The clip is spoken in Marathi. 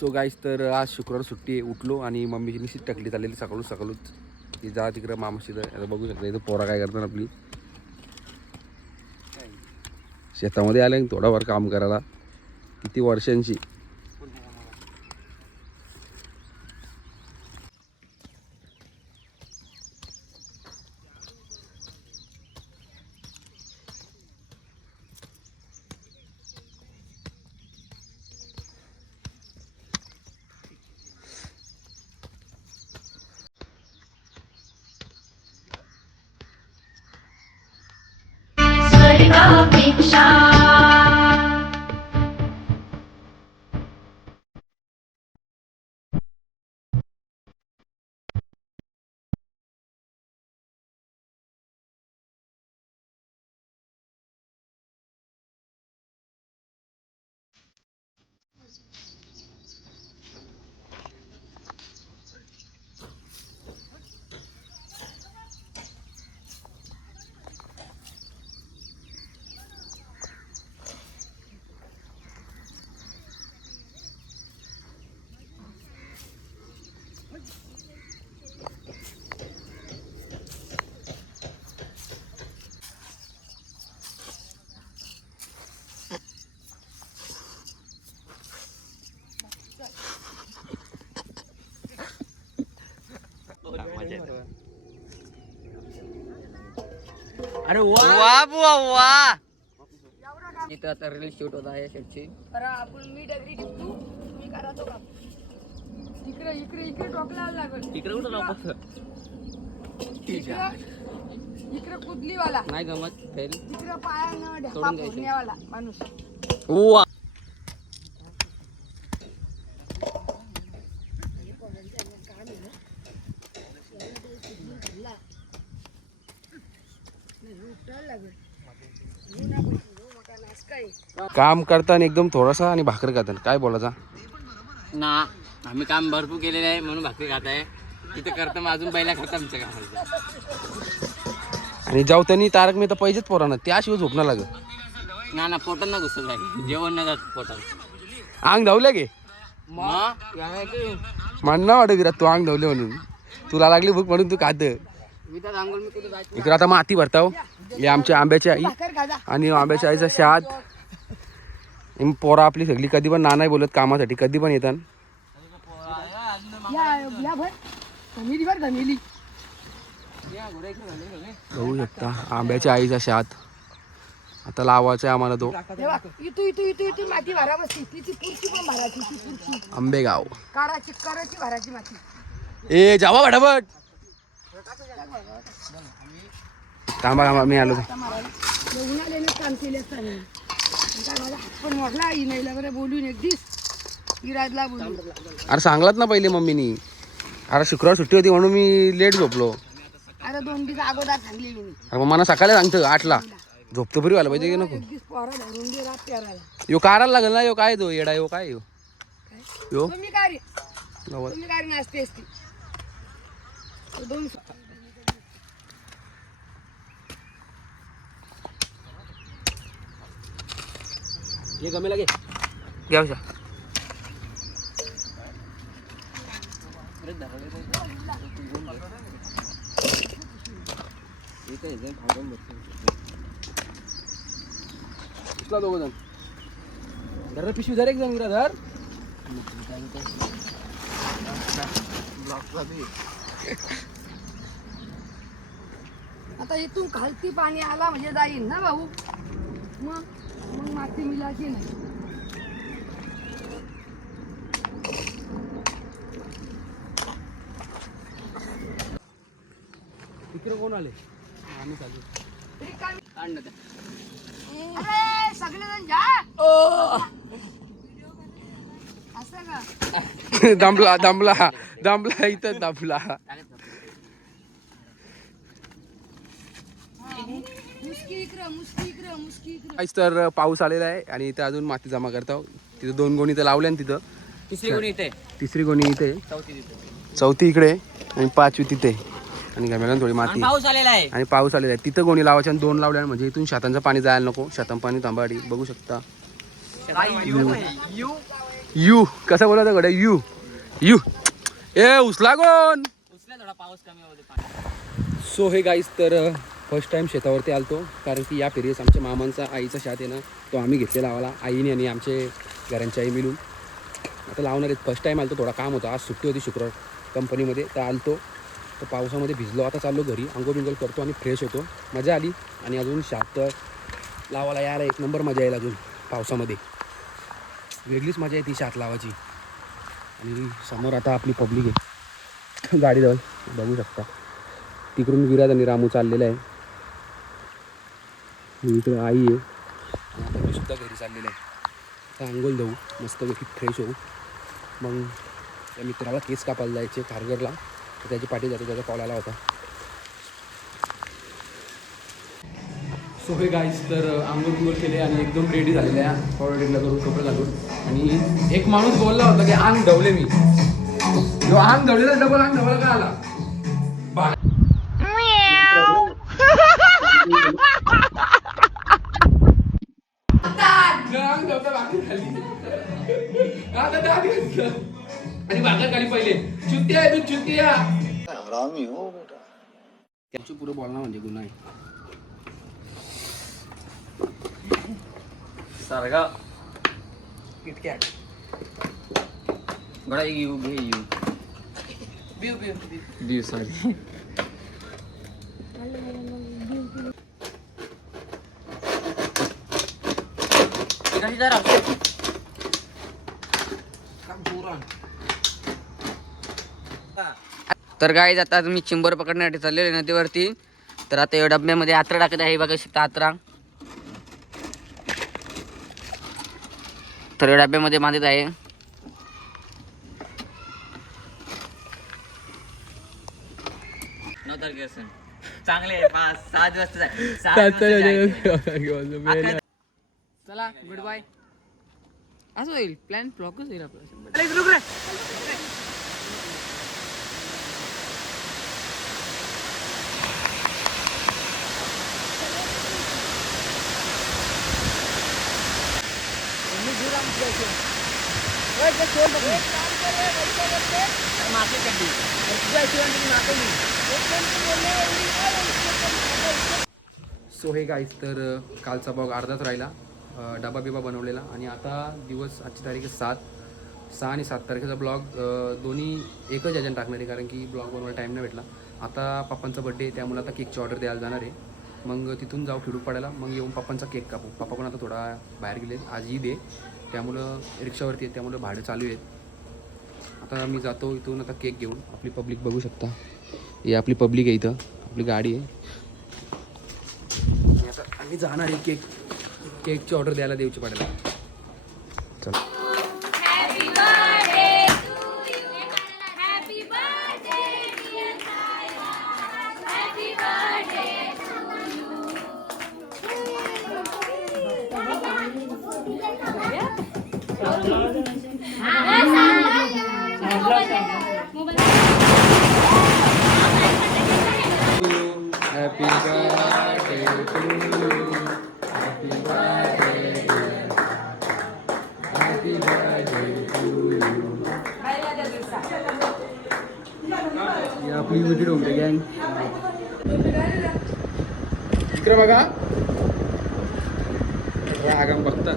सो गाईस, तर आज शुक्रवार सुट्टी आहे. उठलो आणि मम्मीची निश्चित टाकली चाललेली सकाळूच की जा तिकडं मामाशी. आता बघू शकता इथं पोरा काय करतात आपली शेतामध्ये आले थोडाफार काम करायला. किती वर्षांची अरे वाह बुआ वाह. इथं आता रील शूट होत आहे शेटची. आपण मी डगरी टिपतो तुम्ही करा तो काम. इकडे इकडे इकडे टोकला लागल. इकडे कुठं लावतो इकडे कुदलीवाला नाही गमत फेल. इकडे पायानं ढेपा सोडून द्यायचं. फोडण्यावाला माणूस. वाह. काम करताना एकदम थोडासा आणि भाकर खाताना काय बोलायचा ना आम्ही काम भरपूर केलेलं आहे म्हणून भाकरी खात आहे. इथे करता मग अजून पहिला खाता आमच्या कामाला. आणि जेवताना तारक मेहता पाहिजेच पोरांना, त्याशिवाय झोपणं लागत. ना पोटात ना घुसत आहे जेवण न जात पोटात. अंग धावले गे मग म्हणणं वाटत विराट तू अंग धावले म्हणून. तुला लागली भूक म्हणून तू खात. मी तर अंघोळ मी कुठे जायचं. इकडे आता माती भरताव. हे आमच्या आंब्याची आई भाकर खाजा. आणि आंब्याच्या आईचा शाद. पोरा आपली सगळी कधी पण ना नाही बोलत कामासाठी, कधी पण येतात. या भर धमेली भर धमेली. बघू शकता आंब्याच्या आईचा शाद. आता लावायचा आहे आम्हाला तो इथून माती भरा बसती. ती पुरची पण भरायची. ती पुरची आंबेगाव. काढाची भरायची माती. ए जावा फटाफट. थांबा मी आलो. उन्हाळ्याने काम केले असताना माझा हात पण मोडला. इनाईला बरं बोलून एक दिस इराजला बोलून. अरे सांगलात ना पहिले मम्मीनी. अरे शुक्रवार सुट्टी होती म्हणून मी लेट झोपलो. अरे 2 दिवस अगोदर सांगली मी. अरे मग मला सकाळी सांगतं 8ला. झोपतो बरी व्हायला पाहिजे की नको. एक दिवस पोरा धरून दे रात पेरायला. यो काराला लागेल ना. यो काय तो येडा यो काय यो यो तुम्ही काय रे नवल. तुम्ही काय रे नाचते असते. 2 ये कमी लागे घ्या उशा. उचला दोघ जण. धर पिशवी धर. एक जण विरा धर. आता इथून खालती पाणी आला म्हणजे जाईल ना भाऊ. मग माती मिलाची नाही. तिकडे कोण आले. आम्ही चालू. अरे सगळेजण जा. असं का दमला इथं दमला. काहीच तर पाऊस आलेला आहे आणि इथं अजून माती जमा करतो. तिथं 2 गोणी तर लावल्या ना. तिथं तिसरी कोणी इथे. तिसरी गोणी इथे, चौथी तिथे. चौथी इकडे आणि 5वी तिथे. आणि घमेला थोडी माती. पाऊस आलेला आहे. आणि पाऊस आलेला आहे. तिथं गोणी लावायच्या आणि 2 लावल्या म्हणजे इथून शेतांचं पाणी जायला नको. शेतां पाणी तांबाडी बघू शकता. यू कसं बोलायचं गड्या यू यू ए उचला कोण. थोडा पाऊस कमी होते पाणी. सो हे गाईज तर फर्स्ट टाईम शेतावरती आलतो कारण की या पेरीस आमच्या मामांचा आईचा शेत आहे ना तो आम्ही घेतलेला लावाला आईने आणि आमचे घरांची आई मिळून आता लावणार आहेत. फर्स्ट टाईम आलतो थोडा काम होता आज सुट्टी होती शुक्रवार कंपनीमध्ये तर आलतो तर पावसामध्ये भिजलो. आता चाललो घरी आंघोळ बिंघोळ करतो आणि फ्रेश होतो. मजा आली आणि अजून शेत लावायला यायला एक नंबर मजा येईल अजून पावसामध्ये वेगळीच मजा येते शेत लावायची. आणि समोर आता आपली पब्लिक आहे गाडीजवळ बघू शकता. तिकडून विराज आणि रामू चाललेला आहे. इकडे आई आहे आणि आता मी सुद्धा घरी चाललेलं आहे. आता अंघोळ देऊ मस्तपैकी फ्रेश होऊ. मग त्या मित्राला केस कापायला जायचे खारघरला तर त्याची पाठी जातो त्याचा कॉल आला होता. सो हे गाईज तर अंघोळ बिंघोळ केले आणि एकदम रेडी झालेले आहे फॉरवर्डिंगला करून कपडे घालून. आणि एक माणूस बोलला होता की अंग ढवले मी जो अंग ढवलेला डबल अंग ढवला का आला आणि भाकर खाली पहिले चुत्या आहे तू चुत्या हरामी हो बेटा. त्याचं पुरं बोलणं म्हणजे गुन्हा आहे. सारखा किटकॅट बडा यू घे यू बिव बिव बिव सॉरी. तर गाईज आता तुम्ही चिंबर पकडण्यासाठी चाललेले नदीवरती. तर आता या डब्यामध्ये आत्रा टाकत आहे बघा शकता आत्रा. तर या डब्यामध्ये बांधत आहे. चांगले 5-6 दिवस चला गुड बाय. असं होईल प्लॅन ब्लॉकच होईल आपला. सो हे गाईज तर कालचा ब्लॉग अर्धाच राहिला. डबा बिबा बनवलेला आणि आता दिवस आजची तारीख आहे 6 आणि 7 तारखेचा ब्लॉग दोन्ही एकच याच्यानं टाकणार आहे कारण की ब्लॉग बनवायला टाईम नाही भेटला. आता पप्पांचा बड्डे आहे त्यामुळे आता केकची ऑर्डर द्यायला जाणार आहे. मग तिथून जाऊ खिडूक पाडायला मग येऊन पप्पांचा केक कापू. पप्पा पण आता थोडा बाहेर गेले आज ईद आहे त्यामुळं रिक्षावरती आहे त्यामुळं भाडं चालू आहेत. आता मी जातो इथून आता केक घेऊन. आपली पब्लिक बघू शकता ही आपली पब्लिक आहे इथं आपली गाडी आहे. आता आम्ही जाणार आहे केकची ऑर्डर द्यायला देऊची पडायला. चला Happy birthday to you. Happy birthday. Happy birthday to you. ही आपली युनिटी होते गँग. इकडे बघा आगाम बघता